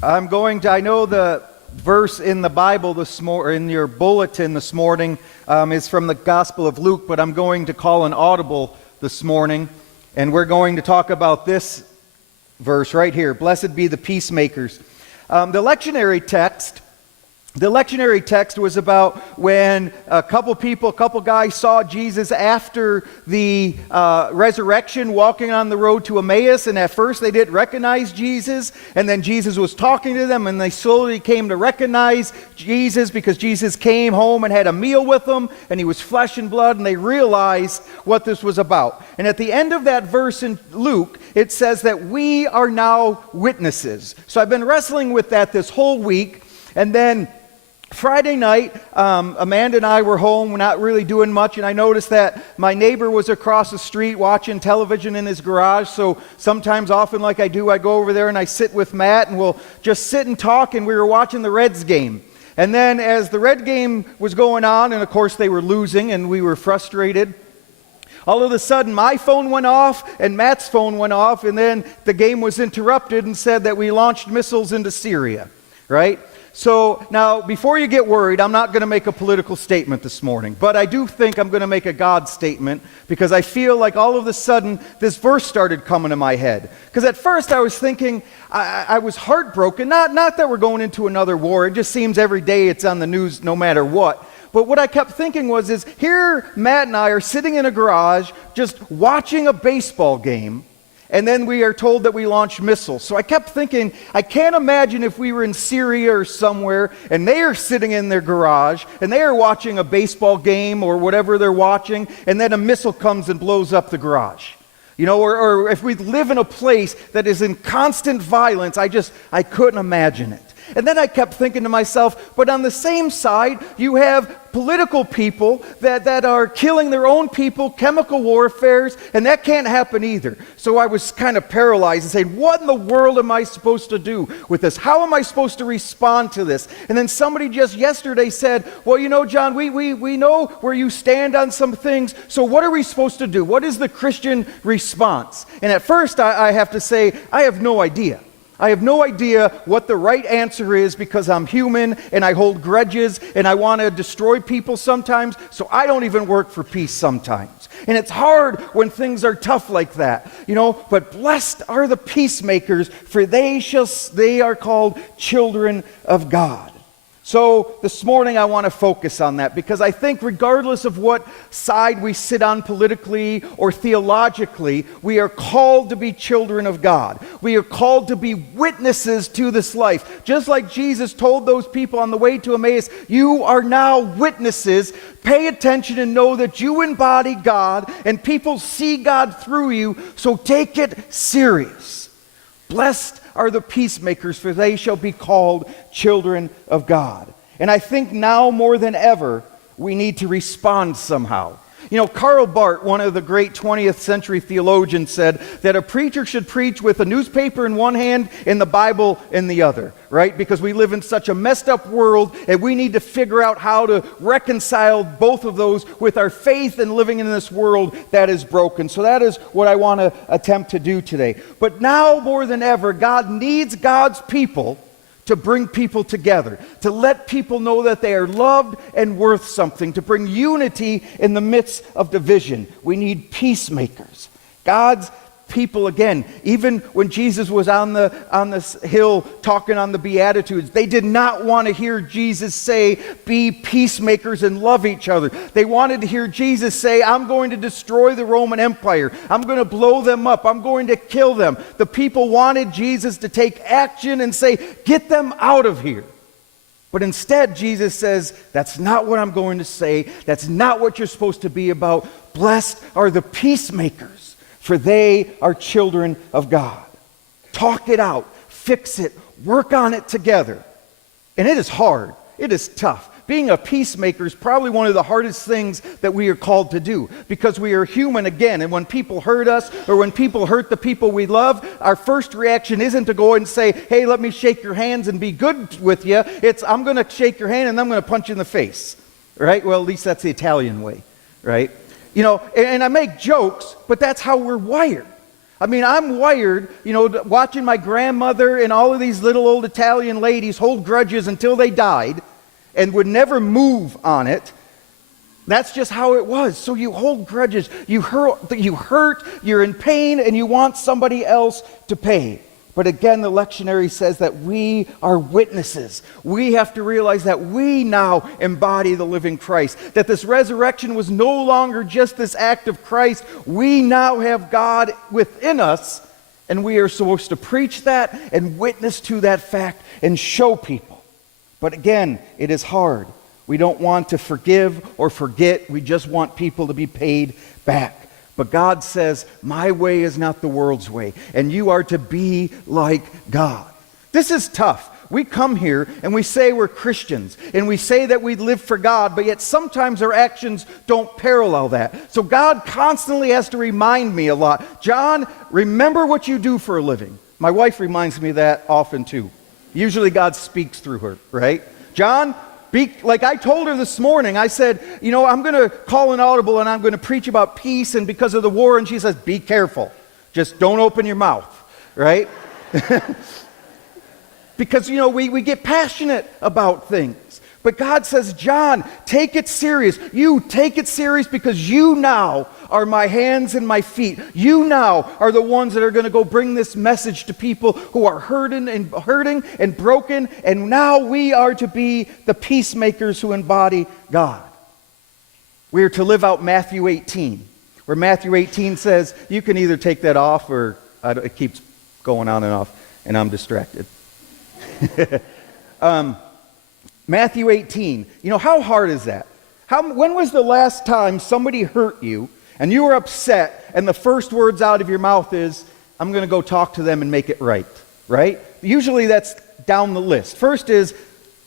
I know the verse in the Bible in your bulletin this morning is from the Gospel of Luke, but I'm going to call an audible this morning, and we're going to talk about this verse right here. Blessed be the peacemakers. The lectionary text was about when a couple guys saw Jesus after the resurrection walking on the road to Emmaus, and at first they didn't recognize Jesus, and then Jesus was talking to them, and they slowly came to recognize Jesus because Jesus came home and had a meal with them, and he was flesh and blood, and they realized what this was about. And at the end of that verse in Luke, it says that we are now witnesses. So I've been wrestling with that this whole week, and then Friday night, Amanda and I were home, we're not really doing much, and I noticed that my neighbor was across the street watching television in his garage, so often like I do, I go over there and I sit with Matt, and we'll just sit and talk, and we were watching the Reds game. And then as the Red game was going on, and of course they were losing, and we were frustrated, all of a sudden my phone went off, and Matt's phone went off, and then the game was interrupted and said that we launched missiles into Syria, right? So now, before you get worried, I'm not going to make a political statement this morning, but I do think I'm going to make a God statement because I feel like all of a sudden this verse started coming to my head. Because at first I was thinking, I was heartbroken, not that we're going into another war. It just seems every day it's on the news no matter what. But what I kept thinking is here Matt and I are sitting in a garage just watching a baseball game, and then we are told that we launched missiles. So I kept thinking, I can't imagine if we were in Syria or somewhere, and they are sitting in their garage, and they are watching a baseball game or whatever they're watching, and then a missile comes and blows up the garage. You know, or if we live in a place that is in constant violence, I couldn't imagine it. And then I kept thinking to myself, but on the same side, you have political people that are killing their own people, chemical warfares, and that can't happen either. So I was kind of paralyzed and saying, what in the world am I supposed to do with this? How am I supposed to respond to this? And then somebody just yesterday said, well, you know, John, we know where you stand on some things, so what are we supposed to do? What is the Christian response? And at first I have to say, I have no idea. I have no idea what the right answer is because I'm human and I hold grudges and I want to destroy people sometimes, so I don't even work for peace sometimes. And it's hard when things are tough like that, you know, but blessed are the peacemakers, for they are called children of God. So this morning I want to focus on that because I think regardless of what side we sit on politically or theologically, we are called to be children of God. We are called to be witnesses to this life. Just like Jesus told those people on the way to Emmaus, you are now witnesses. Pay attention and know that you embody God and people see God through you, so take it serious. Blessed are the peacemakers, for they shall be called children of God. And I think now more than ever, we need to respond somehow. You know, Karl Barth, one of the great 20th century theologians, said that a preacher should preach with a newspaper in one hand and the Bible in the other, right? Because we live in such a messed up world, and we need to figure out how to reconcile both of those with our faith and living in this world that is broken. So that is what I want to attempt to do today. But now more than ever, God needs God's people to bring people together, to let people know that they are loved and worth something, to bring unity in the midst of division. We need peacemakers. God's people, again, even when Jesus was on this hill talking on the Beatitudes, they did not want to hear Jesus say, be peacemakers and love each other. They wanted to hear Jesus say, I'm going to destroy the Roman Empire. I'm going to blow them up. I'm going to kill them. The people wanted Jesus to take action and say, get them out of here. But instead, Jesus says, that's not what I'm going to say. That's not what you're supposed to be about. Blessed are the peacemakers, for they are children of God. Talk it out, fix it, work on it together. And it is hard, it is tough. Being a peacemaker is probably one of the hardest things that we are called to do because we are human again. And when people hurt us or when people hurt the people we love, our first reaction isn't to go and say, hey, let me shake your hands and be good with you. It's, I'm going to shake your hand and I'm going to punch you in the face, right? Well, at least that's the Italian way, right? You know, and I make jokes, but that's how we're wired. I mean, I'm wired, watching my grandmother and all of these little old Italian ladies hold grudges until they died and would never move on it. That's just how it was. So you hold grudges, you hurt, you're in pain, and you want somebody else to pay. But again, the lectionary says that we are witnesses. We have to realize that we now embody the living Christ, that this resurrection was no longer just this act of Christ. We now have God within us, and we are supposed to preach that and witness to that fact and show people. But again, it is hard. We don't want to forgive or forget. We just want people to be paid back. But God says, my way is not the world's way, and you are to be like God. This is tough. We come here and we say we're Christians, and we say that we live for God, but yet sometimes our actions don't parallel that. So God constantly has to remind me a lot, John, remember what you do for a living. My wife reminds me that often too. Usually God speaks through her, right? John, like I told her this morning, I said, I'm going to call an audible and I'm going to preach about peace and because of the war. And she says, be careful. Just don't open your mouth, right? Because, we get passionate about things. But God says, John, take it serious. You take it serious because you now are my hands and my feet. You now are the ones that are going to go bring this message to people who are hurting and broken. And now we are to be the peacemakers who embody God. We are to live out Matthew 18, where Matthew 18 says, you can either take that off or it keeps going on and off, and I'm distracted. Matthew 18, how hard is that? When was the last time somebody hurt you and you were upset and the first words out of your mouth is, I'm going to go talk to them and make it right? Usually that's down the list. First is,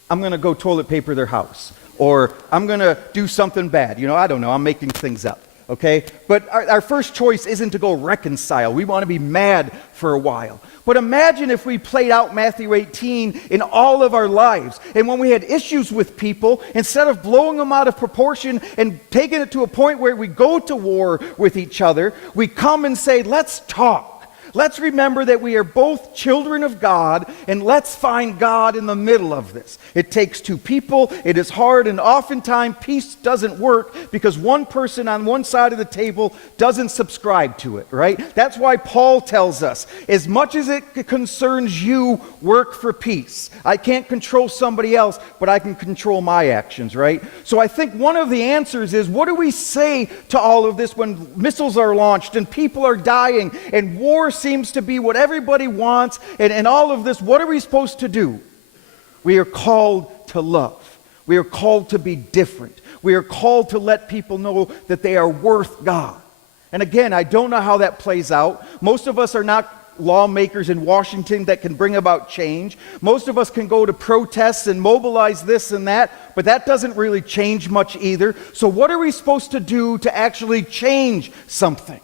I'm going to go toilet paper their house, or I'm going to do something bad. I don't know, I'm making things up. Okay? But our first choice isn't to go reconcile. We want to be mad for a while. But imagine if we played out Matthew 18 in all of our lives. And when we had issues with people, instead of blowing them out of proportion and taking it to a point where we go to war with each other, we come and say, let's talk. Let's remember that we are both children of God, and let's find God in the middle of this. It takes two people, it is hard, and oftentimes peace doesn't work because one person on one side of the table doesn't subscribe to it, right? That's why Paul tells us, as much as it concerns you, work for peace. I can't control somebody else, but I can control my actions, right? So I think one of the answers is, what do we say to all of this when missiles are launched and people are dying and war seems to be what everybody wants and all of this? What are we supposed to do? We are called to love. We are called to be different. We are called to let people know that they are worth God. And again, I don't know how that plays out. Most of us are not lawmakers in Washington that can bring about change. Most of us can go to protests and mobilize this and that, but that doesn't really change much either. So what are we supposed to do to actually change something?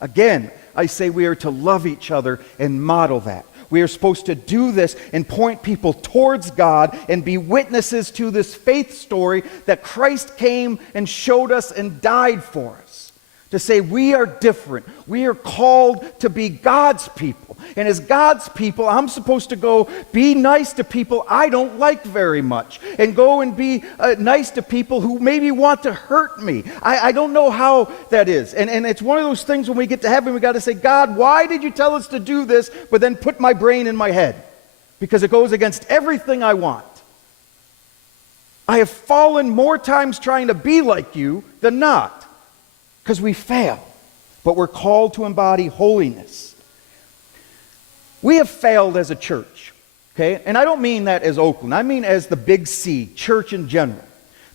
Again, I say we are to love each other and model that. We are supposed to do this and point people towards God and be witnesses to this faith story that Christ came and showed us and died for us. To say we are different. We are called to be God's people. And as God's people, I'm supposed to go be nice to people I don't like very much. And go and be nice to people who maybe want to hurt me. I don't know how that is. And it's one of those things when we get to heaven, we got to say, God, why did you tell us to do this, but then put my brain in my head? Because it goes against everything I want. I have fallen more times trying to be like you than not. Because we fail, but we're called to embody holiness. We have failed as a church, okay? And I don't mean that as Oakland. I mean as the Big C, church in general.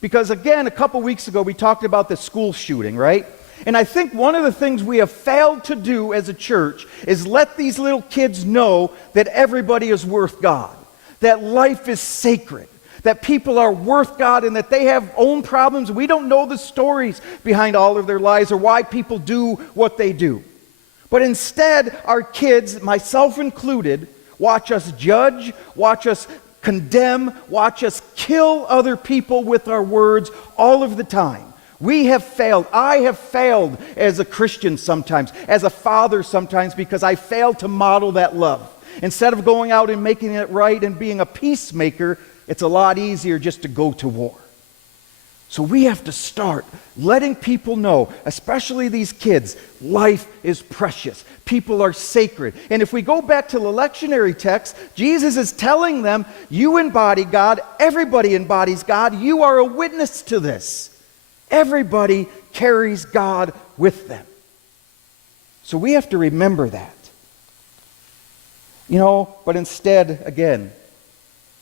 Because again, a couple weeks ago, we talked about the school shooting, right? And I think one of the things we have failed to do as a church is let these little kids know that everybody is worth God, that life is sacred, that people are worth God, and that they have own problems. We don't know the stories behind all of their lives or why people do what they do. But instead, our kids, myself included, watch us judge, watch us condemn, watch us kill other people with our words all of the time. We have failed. I have failed as a Christian sometimes, as a father sometimes, because I failed to model that love. Instead of going out and making it right and being a peacemaker, it's a lot easier just to go to war. So we have to start letting people know, especially these kids, life is precious. People are sacred. And if we go back to the lectionary text, Jesus is telling them, you embody God, everybody embodies God, you are a witness to this. Everybody carries God with them. So we have to remember that. But instead, again,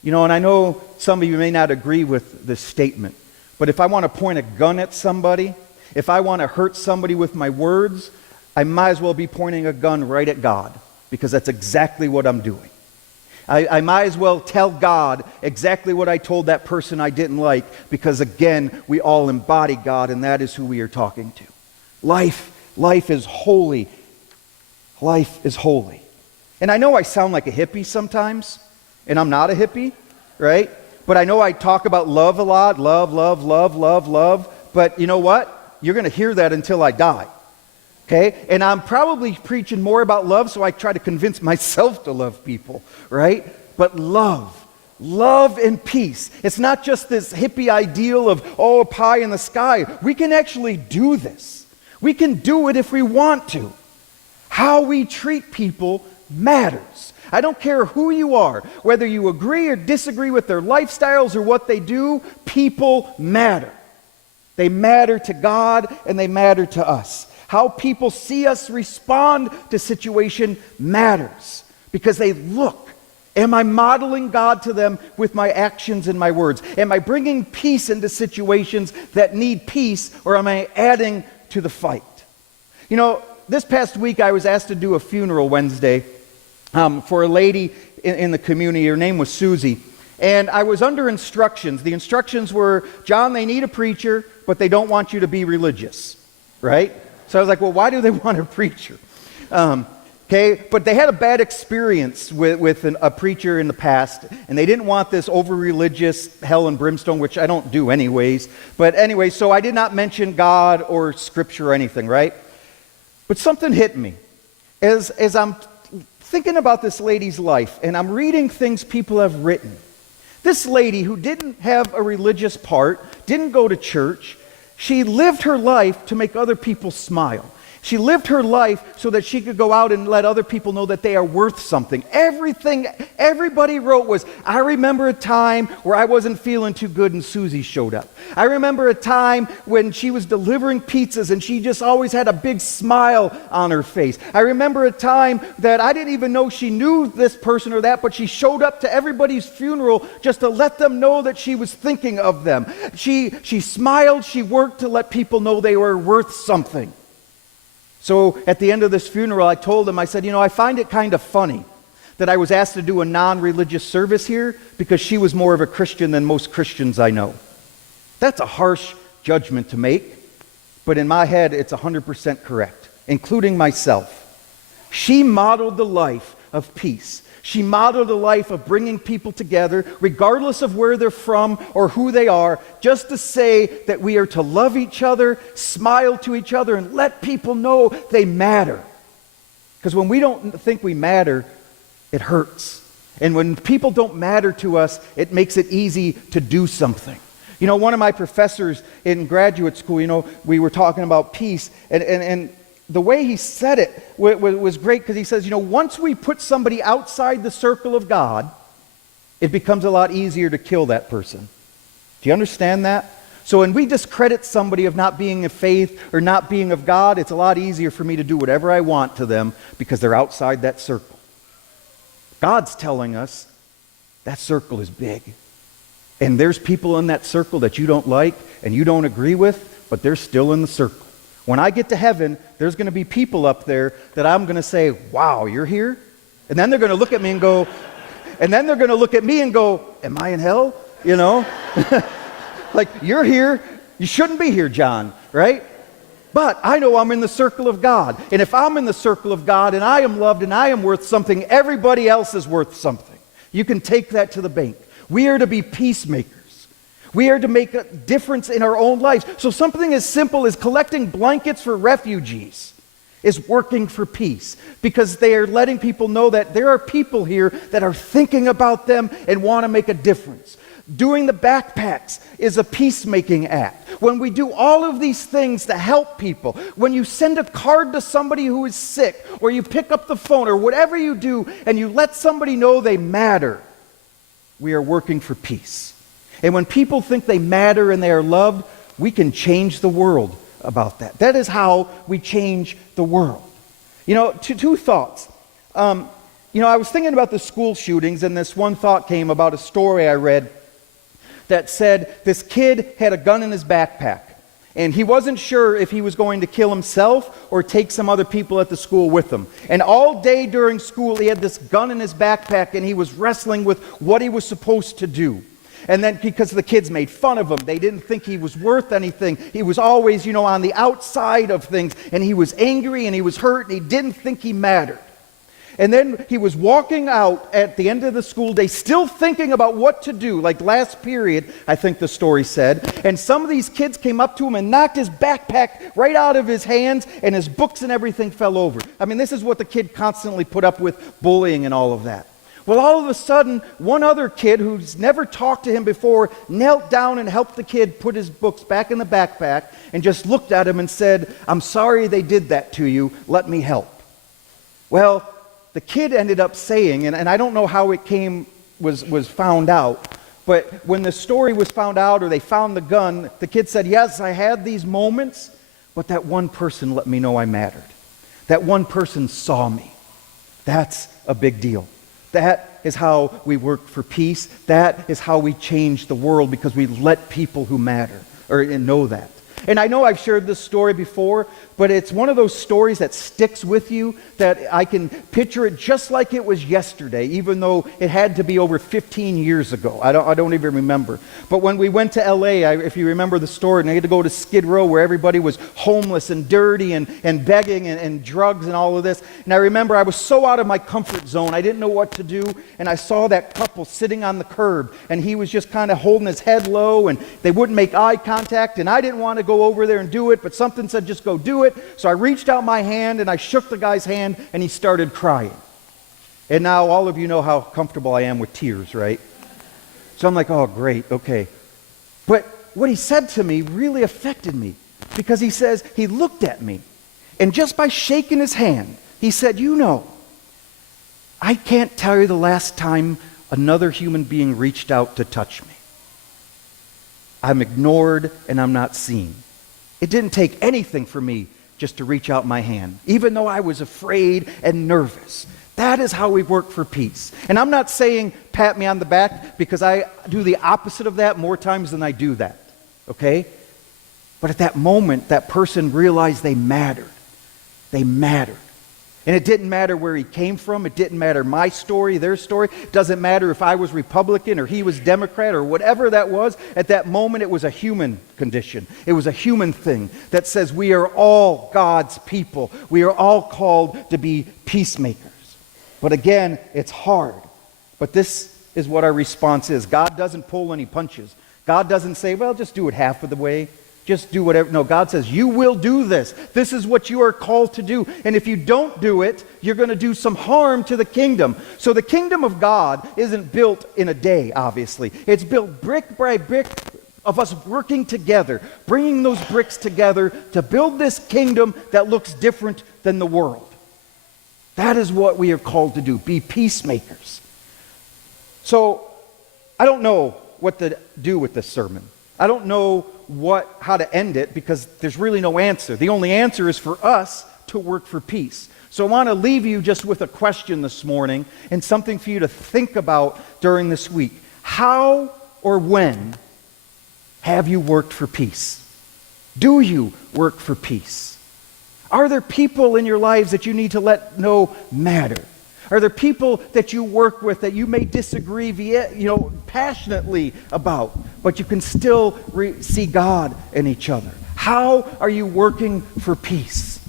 and I know some of you may not agree with this statement, but if I want to point a gun at somebody, if I want to hurt somebody with my words, I might as well be pointing a gun right at God, because that's exactly what I'm doing. I might as well tell God exactly what I told that person I didn't like, because again, we all embody God, and that is who we are talking to. Life is holy. Life is holy. And I know I sound like a hippie sometimes, and I'm not a hippie, right? But I know I talk about love a lot, love, love, love, love, love. But you know what? You're going to hear that until I die. Okay? And I'm probably preaching more about love, so I try to convince myself to love people, right? But love and peace. It's not just this hippie ideal of, a pie in the sky. We can actually do this. We can do it if we want to. How we treat people matters. I don't care who you are, whether you agree or disagree with their lifestyles or what they do, people matter. They matter to God and they matter to us. How people see us respond to situation matters, because they look. Am I modeling God to them with my actions and my words? Am I bringing peace into situations that need peace, or am I adding to the fight? This past week I was asked to do a funeral Wednesday for a lady in the community. Her name was Susie. And I was under instructions. The instructions were, John, they need a preacher, but they don't want you to be religious, right? So I was like, well, why do they want a preacher? But they had a bad experience with a preacher in the past, and they didn't want this over-religious hell and brimstone, which I don't do anyways. But anyway, so I did not mention God or Scripture or anything, right? But something hit me. As I'm thinking about this lady's life, and I'm reading things people have written. This lady who didn't have a religious part, didn't go to church, she lived her life to make other people smile. She lived her life so that she could go out and let other people know that they are worth something. Everything everybody wrote was, I remember a time where I wasn't feeling too good and Susie showed up. I remember a time when she was delivering pizzas and she just always had a big smile on her face. I remember a time that I didn't even know she knew this person or that, but she showed up to everybody's funeral just to let them know that she was thinking of them. She smiled, she worked to let people know they were worth something. So at the end of this funeral, I told him, I said, I find it kind of funny that I was asked to do a non-religious service here because she was more of a Christian than most Christians I know. That's a harsh judgment to make, but in my head, it's 100% correct, including myself. She modeled the life of peace. She modeled a life of bringing people together, regardless of where they're from or who they are, just to say that we are to love each other, smile to each other, and let people know they matter. Because when we don't think we matter, it hurts. And when people don't matter to us, it makes it easy to do something. One of my professors in graduate school, we were talking about peace, and the way he said it was great, because he says, once we put somebody outside the circle of God, it becomes a lot easier to kill that person. Do you understand that? So when we discredit somebody of not being of faith or not being of God, it's a lot easier for me to do whatever I want to them because they're outside that circle. God's telling us that circle is big. And there's people in that circle that you don't like and you don't agree with, but they're still in the circle. When I get to heaven, there's going to be people up there that I'm going to say, wow, you're here? And then they're going to look at me and go, am I in hell? Like, you're here. You shouldn't be here, John, right? But I know I'm in the circle of God. And if I'm in the circle of God and I am loved and I am worth something, everybody else is worth something. You can take that to the bank. We are to be peacemakers. We are to make a difference in our own lives. So something as simple as collecting blankets for refugees is working for peace, because they are letting people know that there are people here that are thinking about them and want to make a difference. Doing the backpacks is a peacemaking act. When we do all of these things to help people, when you send a card to somebody who is sick, or you pick up the phone, or whatever you do, and you let somebody know they matter, we are working for peace. And when people think they matter and they are loved, we can change the world about that. That is how we change the world. Two thoughts. I was thinking about the school shootings, and this one thought came about a story I read that said this kid had a gun in his backpack, and he wasn't sure if he was going to kill himself or take some other people at the school with him. And all day during school, he had this gun in his backpack, and he was wrestling with what he was supposed to do. And then because the kids made fun of him, they didn't think he was worth anything. He was always, on the outside of things, and he was angry and he was hurt and he didn't think he mattered. And then he was walking out at the end of the school day, still thinking about what to do, like last period, I think the story said. And some of these kids came up to him and knocked his backpack right out of his hands, and his books and everything fell over. I mean, this is what the kid constantly put up with, bullying and all of that. Well, all of a sudden, one other kid who's never talked to him before knelt down and helped the kid put his books back in the backpack and just looked at him and said, "I'm sorry they did that to you. Let me help." Well, the kid ended up saying, and I don't know how it was found out, but when the story was found out, or they found the gun, the kid said, "Yes, I had these moments, but that one person let me know I mattered. That one person saw me." That's a big deal. That is how we work for peace. That is how we change the world, because we let people who matter and know that. And I know I've shared this story before, but it's one of those stories that sticks with you, that I can picture it just like it was yesterday, even though it had to be over 15 years ago. I don't even remember. But when we went to LA, if you remember the story, and I had to go to Skid Row where everybody was homeless and dirty and begging and drugs and all of this. And I remember I was so out of my comfort zone, I didn't know what to do. And I saw that couple sitting on the curb, and he was just kind of holding his head low, and they wouldn't make eye contact. And I didn't want to go over there and do it, but something said, "Just go do it." So I reached out my hand and I shook the guy's hand, and he started crying. And now all of you know how comfortable I am with tears, right? So I'm like, "Oh, great, okay." But what he said to me really affected me, because he says, he looked at me, and just by shaking his hand, he said, "I can't tell you the last time another human being reached out to touch me. I'm ignored and I'm not seen. It didn't take anything for me just to reach out my hand, even though I was afraid and nervous." That is how we work for peace. And I'm not saying pat me on the back, because I do the opposite of that more times than I do that, okay? But at that moment, that person realized they mattered. They mattered. And it didn't matter where he came from. It didn't matter my story, their story. It doesn't matter if I was Republican or he was Democrat or whatever that was. At that moment, it was a human condition. It was a human thing that says we are all God's people. We are all called to be peacemakers. But again, it's hard. But this is what our response is. God doesn't pull any punches. God doesn't say, "Well, just do it half of the way. Just do whatever." No, God says, "You will do this. This is what you are called to do. And if you don't do it, you're going to do some harm to the kingdom." So the kingdom of God isn't built in a day, obviously. It's built brick by brick of us working together, bringing those bricks together to build this kingdom that looks different than the world. That is what we are called to do, be peacemakers. So I don't know what to do with this sermon. I don't know how to end it, because there's really no answer. The only answer is for us to work for peace. So I want to leave you just with a question this morning, and something for you to think about during this week. How or when have you worked for peace? Do you work for peace? Are there people in your lives that you need to let know matter? Are there people that you work with that you may disagree passionately about, but you can still see God in each other? How are you working for peace?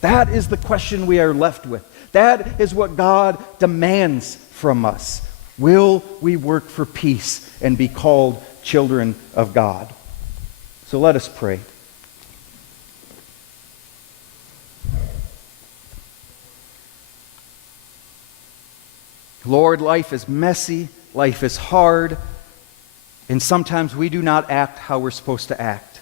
That is the question we are left with. That is what God demands from us. Will we work for peace and be called children of God. So let us pray. Lord, life is messy, life is hard, and sometimes we do not act how we're supposed to act.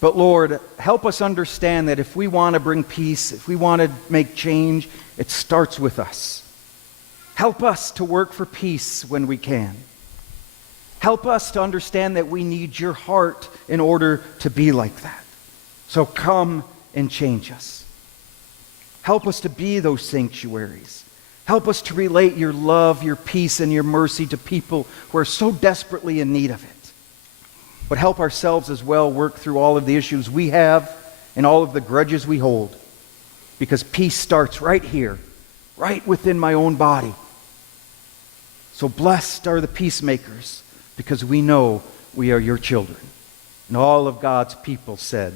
But Lord, help us understand that if we want to bring peace, if we want to make change, it starts with us. Help us to work for peace when we can. Help us to understand that we need your heart in order to be like that. So come and change us. Help us to be those sanctuaries. Help us to relate your love, your peace, and your mercy to people who are so desperately in need of it. But help ourselves as well work through all of the issues we have and all of the grudges we hold. Because peace starts right here, right within my own body. So blessed are the peacemakers, because we know we are your children. And all of God's people said,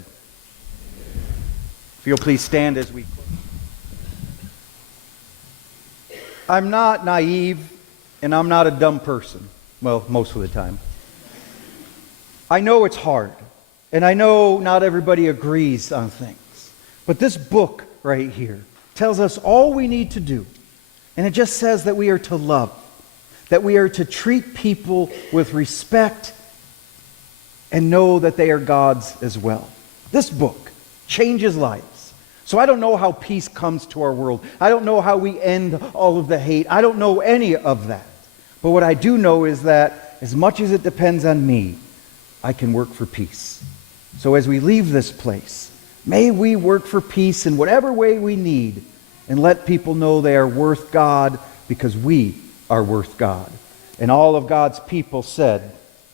if you'll please stand as we close. I'm not naive, and I'm not a dumb person. Well, most of the time. I know it's hard, and I know not everybody agrees on things. But this book right here tells us all we need to do. And it just says that we are to love, that we are to treat people with respect and know that they are God's as well. This book changes lives. So I don't know how peace comes to our world. I don't know how we end all of the hate. I don't know any of that. But what I do know is that as much as it depends on me, I can work for peace. So as we leave this place, may we work for peace in whatever way we need and let people know they are worth God because we are worth God. And all of God's people said,